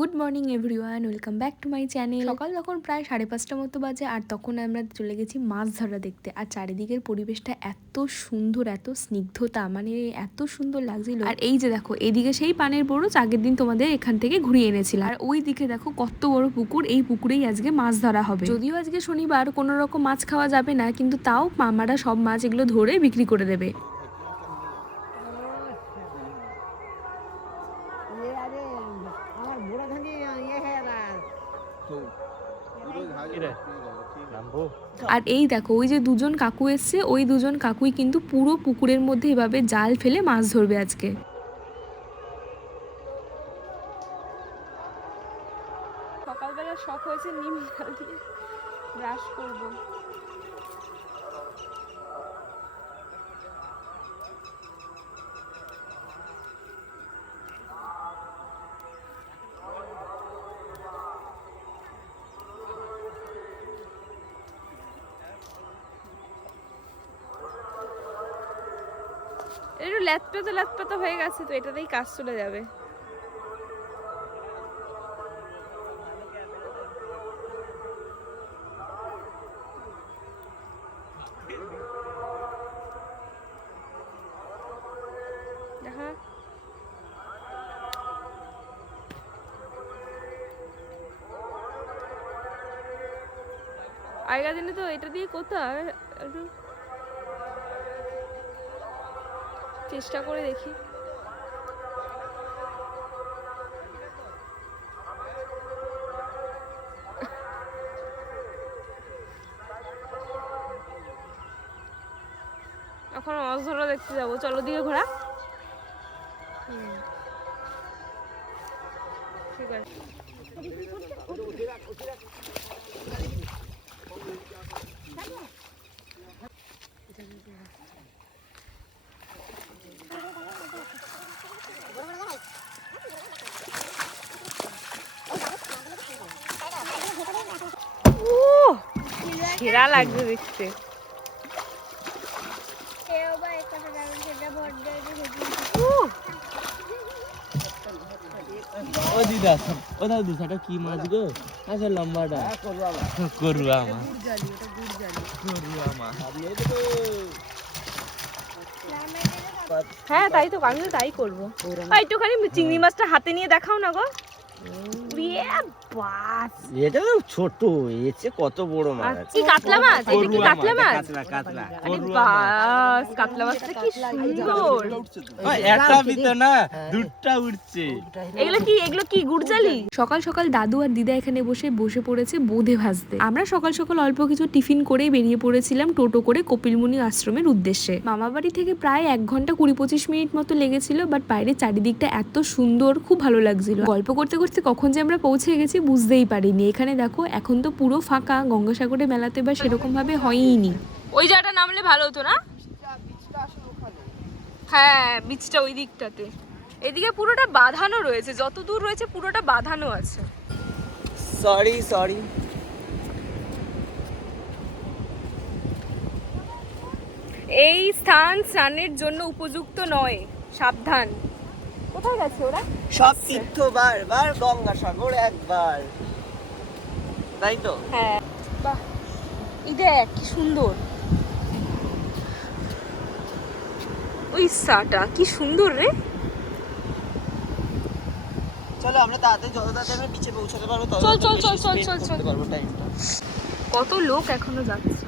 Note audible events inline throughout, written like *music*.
Good morning everyone welcome back to my channel সকাল তখন প্রায় সাড়ে পাঁচটা মতো বাজে আর তখন আমরা চলে গেছি মাছ ধরা দেখতে। আর চারিদিকের পরিবেশটা এত সুন্দর এত স্নিগ্ধতা মানে এত সুন্দর লাগছিল। আর এই যে দেখো এইদিকে সেই পানের বরজ আগের দিন তোমাদের এখান থেকে ঘুরিয়ে এনেছিলাম আর ওই দিকে দেখো কত বড় পুকুর এই পুকুরেই আজকে মাছ ধরা হবে। যদিও আজকে শনিবার কোনো রকম মাছ খাওয়া যাবে না কিন্তু তাও মামারা সব মাছ এগুলো ধরে বিক্রি করে দেবে। আর এই দেখো, ওই যে দুজন কাকু এসছে, ওই দুজন কাকুই কিন্তু পুরো পুকুরের মধ্যে এভাবে জাল ফেলে মাছ ধরবে আজকে। সকালবেলা শখ হয়েছে নিম দিয়ে ব্রাশ করব। একটু ল্যাতপেতো ল্যাতপেতো হয়ে গেছে, তো এটাতেই কাজ চলে যাবে। আগের দিনে তো এটা দিয়ে কোথায় চেষ্টা করে দেখি। এখন অজরা দেখতে যাব। চলো দিয়ে ঘোরা হুম। ঠিক আছে ঘেরা লাগছে দেখতে। ও দিদা ও দাদু সেটা কি মাছ গো? আচ্ছা লম্বাটা। করুয়া মাছ। করুয়া মাছ হ্যাঁ তাই তো আমি তো তাই করব। আর একটুখানি চিংড়ি মাছটা হাতে নিয়ে দেখাও না গো। বাস। এটা ছোট এসে কত বড় মাছ? কি কাতলা মাছ? এটা কি কাতলা মাছ? কাতলা কাতলা। আরে বাস কাতলা মাছটা কি সুন্দর। একটা ভিতর না দুধটা উঠছে। এগুলো কি এগুলো কি গুড়জালি? সকাল সকাল দাদু আর দিদা এখানে বসে বসে পড়েছে বোঁদে ভাজতে। আমরা সকাল সকাল অল্প কিছু টিফিন করে বেরিয়ে পড়েছিলাম টোটো করে কপিলমুনি আশ্রমের উদ্দেশ্যে। মামা বাড়ি থেকে প্রায় এক ঘণ্টা কুড়ি পঁচিশ মিনিট মতো লেগেছিল বাট বাইরের চারিদিকটা এত সুন্দর খুব ভালো লাগছিল। গল্প করতে করতে কখন যে আমরা পৌঁছে গেছি বুঝতেই পারিনি। এখানে দেখো এখন তো পুরো ফাঁকা। গঙ্গাসাগরে মেলাতে বা সেরকম ভাবে হয়ইনি। ওই জায়গাটা নামলে ভালো হতো না? হ্যাঁ বিচটা ওই দিকটাতে। এদিকে পুরোটা বাঁধানো রয়েছে। যত দূর রয়েছে পুরোটা বাঁধানো আছে। সরি সরি এই স্থান স্নানের জন্য উপযুক্ত নয়। সাবধান। কোথায় গেছে ওরা? সব তীর্থ বার বার গঙ্গাসাগর একবার। তাই তো? হ্যাঁ। বাহ এই দেখ কি সুন্দর। ওই সাটা কি সুন্দর রে। চলো আমরা তাড়াতাড়ি যত তাড়াতাড়ি আমরা নিচে পৌঁছাতে পারব তত চল, চল, চল, চল, চল, চল। কত লোক এখনও যাচ্ছে?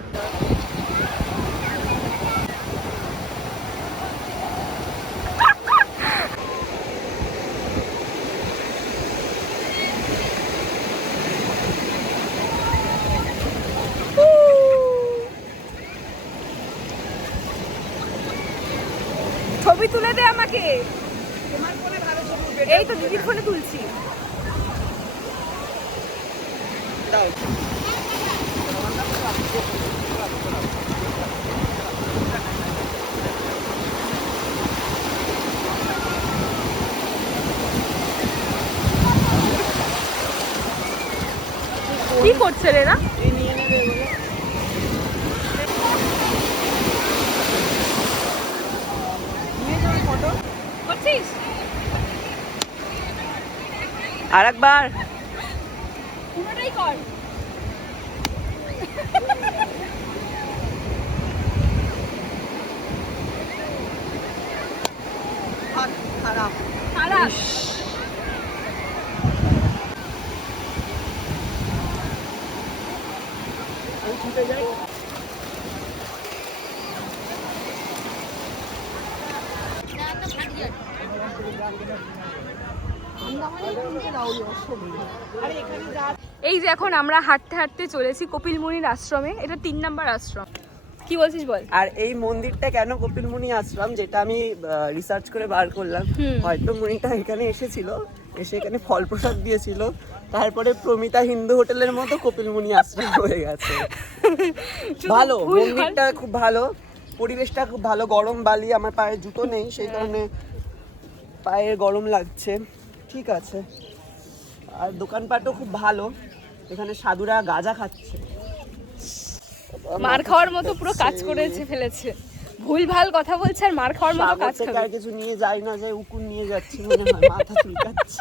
আমাকে এই তো দিদির ফোনে তুলছি। কি করছে রে না এই নিয়ে নেবে এগুলো করছিস আর একবার পুরোটাই কর। খারাপ। খারাপ। এই যে এখন আমরা হাঁটতে হাঁটতে চলেছি কপিলমুনির আশ্রমে। এটা তিন নাম্বার আশ্রম। কি বলছিস বল? আর এই মন্দিরটা কেন কপিলমুনি আশ্রম যেটা আমি রিসার্চ করে বার করলাম। হয়তো মুনিটা এখানে এসেছিল এসে এখানে ফল প্রসাদ দিয়েছিল। তারপরে প্রমিতা হিন্দু হোটেলের মতো কপিলমুনি আশ্রম *laughs* হয়ে গেছে। *laughs* ভালো মন্দিরটা খুব ভালো পরিবেশটা খুব ভালো গরম বালি আমার পায়ে জুতো নেই সেই কারণে পায়ে গরম লাগছে। ঠিক আছে। আর দোকানপাটও খুব ভালো। এখানে সাধুরা গাঁজা খাচ্ছে। মার খাওয়ার মতো পুরো কাজ করেছে ফেলেছে। ভুল ভালো কথা বলছে আর মার খাওয়ার মতো কাজ করে। কিছু নিয়ে যাই না যাই উকুন নিয়ে যাচ্ছি মনে হয় মাথা চুলকাচ্ছে।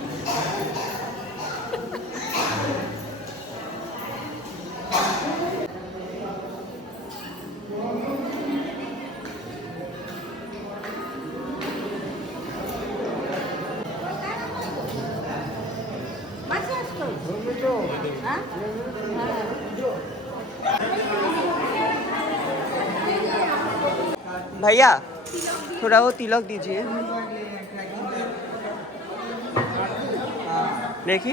भैया थोड़ा वो तिलक दीजिए দেখি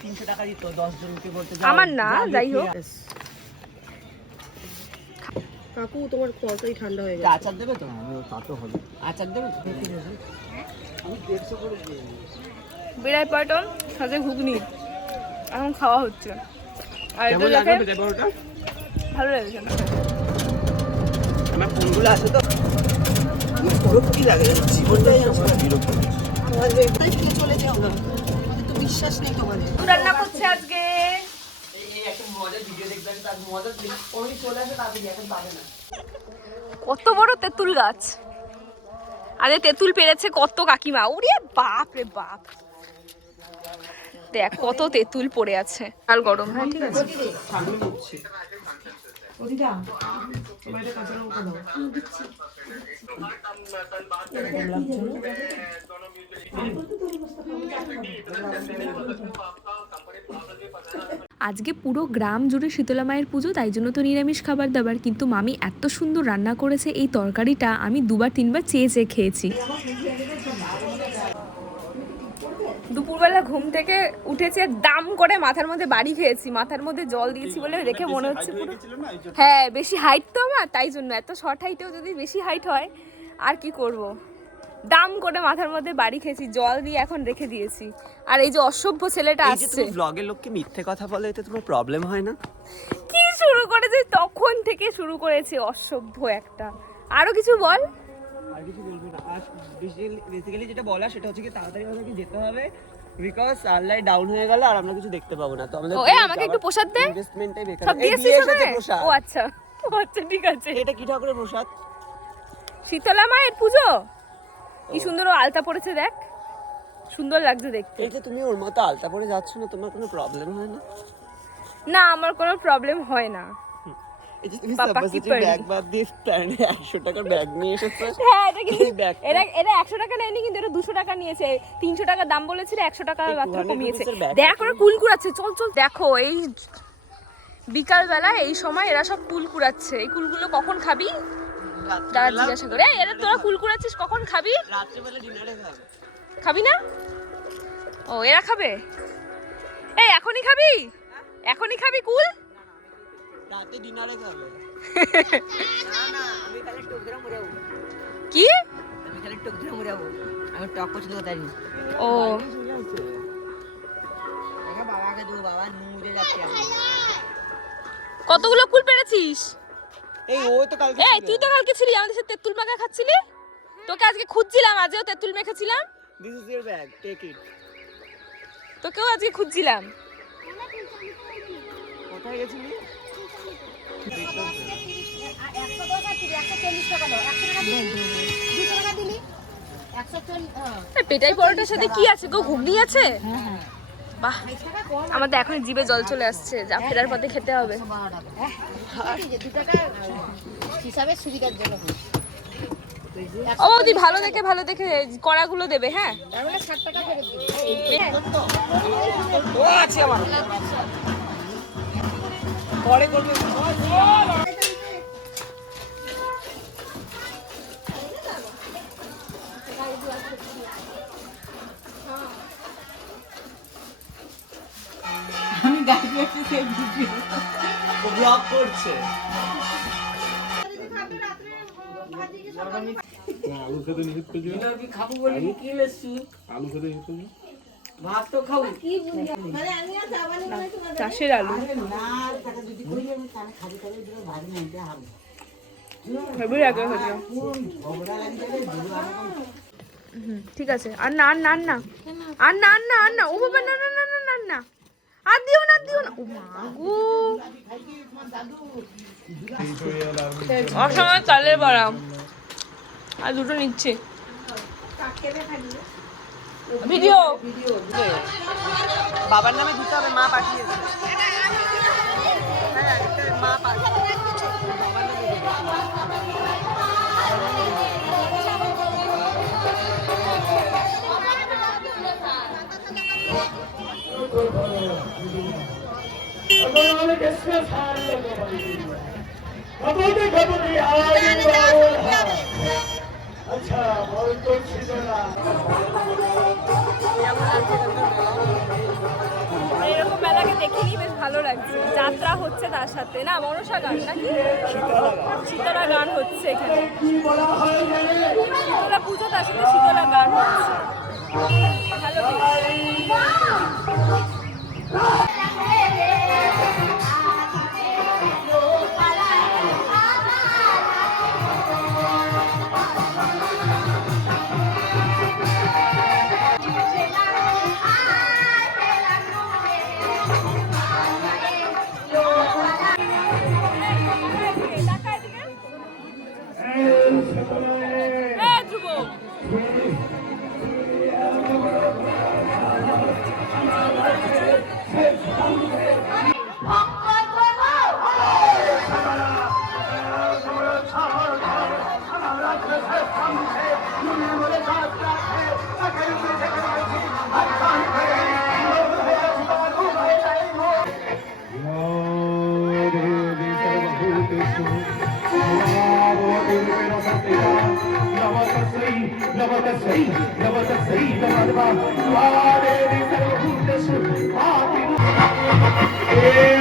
তিনশো টাকা দিত দশ জনকে বলতে আমার না যাই হোক কাকু তোমার তরকারি ঠান্ডা হয়ে গেছে আচার দেবে তো তা তো হলো আচার দেবে তো? আমি দেড়শো করে দিয়ে দিই। বিড়াই পটল সাথে ঘুগনি এখন খাওয়া হচ্ছে আর এটা কেমন লাগলো দেখে বিজয় পরোটা? ভালো লেগেছে না আমার ফোনগুলো আছে তো। বিরক্তি লাগে জীবনটাই আমার বিরক্তি। চলে যাও না বিশ্বাস নেই তোমাদের রান্না করছে আজকে? কত বড় তেঁতুল গাছ। আরে তেঁতুল পেরেছে কত কাকিমা। ওরে বাপ রে বাপ। দেখ কত তেঁতুল পড়ে আছে। আর গরম হ্যাঁ ঠিক আছে। সামনে হচ্ছে অধিকা তোমার এটা কাঁচা লঙ্কা দাও আজকে পুরো গ্রাম জুড়ে শীতলা মায়ের পুজো তাই জন্য তো নিরামিষ খাবার দাবার। কিন্তু মামি এত সুন্দর রান্না করেছে এই তরকারিটা আমি দুবার তিনবার চেয়ে চেয়ে খেয়েছি। দুপুরবেলা ঘুম থেকে উঠেছে দাম করে মাথার মধ্যে বাড়ি খেয়েছি। মাথার মধ্যে জল দিয়েছি বলে দেখে মনে হচ্ছে পুরো হ্যাঁ বেশি হাইট তো আমার তাই জন্য। এত শর্ট হাইটেও যদি বেশি হাইট হয় আর কি করব? দাম করে মাথার মধ্যে বাড়ি খেয়েছি জল দিয়ে এখন রেখে দিয়েছি। আর এই যে অসভ্য ছেলেটা আসছে। ব্লগের লোককে মিথ্যে কথা বলে এতে তোমার প্রবলেম হয় না? কি শুরু করেছে? তখন থেকে শুরু করেছে অসভ্য একটা। আরও কিছু বল? আর কিছু বলব না। আর বেসিক্যালি যেটা বলা সেটা হচ্ছে কি তাড়াতাড়ি আমাদেরকে যেতে হবে বিকজ সানলাইট ডাউন হয়ে গেল আর আমরা কিছু দেখতে পাবো না। তো আমাদের ও, এ, আমাকে একটু প্রসাদ দে। ইনভেস্টমেন্টটাই বেকার। সব দিয়েছিস দিয়ে এসেছে প্রসাদ। ও আচ্ছা। আচ্ছা ঠিক আছে। এটা কি ঠাকুরের প্রসাদ? শীতলা মায়ের পুজো? কি সুন্দর ও আলতা পড়েছে দেখ। সুন্দর লাগছে দেখতে। এই যে তুমি ওর মতো আলতা পরে যাচ্ছ না তোমার কোনো প্রবলেম হয় না? না আমার কোনো প্রবলেম হয় না। পাপা কি ব্যাগ বাদ দিয়ে স্ট্যান্ডে একশো টাকার ব্যাগ নিয়ে এসেছ? *laughs* হ্যাঁ এটা কিন্তু এই এটা এটা একশো টাকা নেয়নি কিন্তু এটা দুশো টাকা নিয়েছে। তিনশো টাকা দাম বলেছিল একশো টাকা এই মাত্র 200 কমিয়েছে। rupees-এর দেখ ওরা কুল কুড়াচ্ছে। চল চল দেখো এই বিকালবেলা এই সময় এরা সব কুল কুড়াচ্ছে। এই কুলগুলো কখন খাবি? দাদা জিজ্ঞাসা করে এরা তোরা কুল কুড়াচ্ছিস কখন খাবে? খাবি। না? ও এরা খাবে? এই এখনই খাবি? এখনই খাবি কুল? রাতে ডিনারে খাবে। না না আমি তাহলে টক ধরে মরে যাব। কি আমি তাহলে টক ধরে মরে যাব আমি টক পছন্দ করতে পারি ও বাবাকে দেবো বাবা নুমুরে যাচ্ছে কতগুলো কুল পেরেছিস? এই ও তো কালকে এই তুই তো কালকে ছিলি আমাদের সাথে তেঁতুল মাখা খাচ্ছিলি? তোকে আজকে খুঁজছিলাম আজও তেঁতুল মেখেছিলাম। This is your bag take it তোকেও আজকে খুঁজছিলাম। কোথায় গেছিলি? এই পেটাই পরোটার সাথে কি আছে গো? ঘুগনি আছে? বাহ। আমাদের এখন জিভে জল চলে আসছে। যা ফেরার পথে খেতে হবে। ও বৌদি ভালো দেখে ভালো দেখে কড়াগুলো দেবে হ্যাঁ? মানে ও আছে আমার। পরে করবে। আমি গাড়ি পেয়েছি সে ও ব্লগ করছে। আলু খেতে নিষেধ করছি না? খাব বলি কি লেছি আলু খেতে খাব চাষের আলু। না টাকা যদি করি আমি তাহলে খাবি তাহলে দিলে ভাজি নিতে হবে। হেবি লাগে হেবি ওরা লাগি যাবে দুটো হুম, ঠিক আছে আর না আর না আর না আর না আর না আর না ও বাবা না না না না না আর না। আর দিও না আর দিও না। ও মা গো। অসময় চালের বড়া। আর দুটো নিচ্ছে। ভিডিও বাবার নামে দিতে হবে মা পাঠিয়েছে। হ্যাঁ আর এরকম মেলাকে দেখিনি, বেশ ভালো লাগছে। যাত্রা হচ্ছে তার সাথে। না, মনসা গান নাকি? শীতলা গান হচ্ছে এখানে। পুজো তার সাথে শীতলা গান হচ্ছে। ভালো Yeah.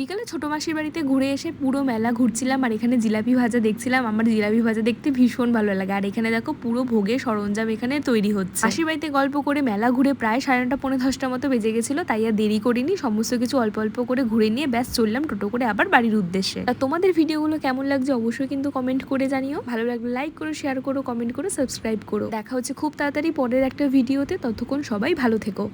বিকালে ছোট মাসির বাড়িতে ঘুরে এসে পুরো মেলা ঘুরছিলাম, আর এখানে জিলাপি ভাজা দেখছিলাম। আমার জিলাপি ভাজা দেখতে ভীষণ ভালো লাগে। আর এখানে দেখো পুরো ভোগের সরঞ্জাম এখানে তৈরি হচ্ছে। মাসির বাড়িতে গল্প করে মেলা ঘুরে প্রায় সাড়ে নটা পনেরো দশটার মতো বেজে গেছিল, তাই আর দেরি করিনি। সমস্ত কিছু অল্প অল্প করে ঘুরে নিয়ে ব্যাস চললাম টোটো করে আবার বাড়ির উদ্দেশ্যে। তা তোমাদের ভিডিওগুলো কেমন লাগছে অবশ্যই কিন্তু কমেন্ট করে জানিও। ভালো লাগলে লাইক করো শেয়ার করো কমেন্ট করো সাবস্ক্রাইব করো। দেখা হচ্ছে খুব তাড়াতাড়ি পরের একটা ভিডিওতে। ততক্ষণ সবাই ভালো থেকো।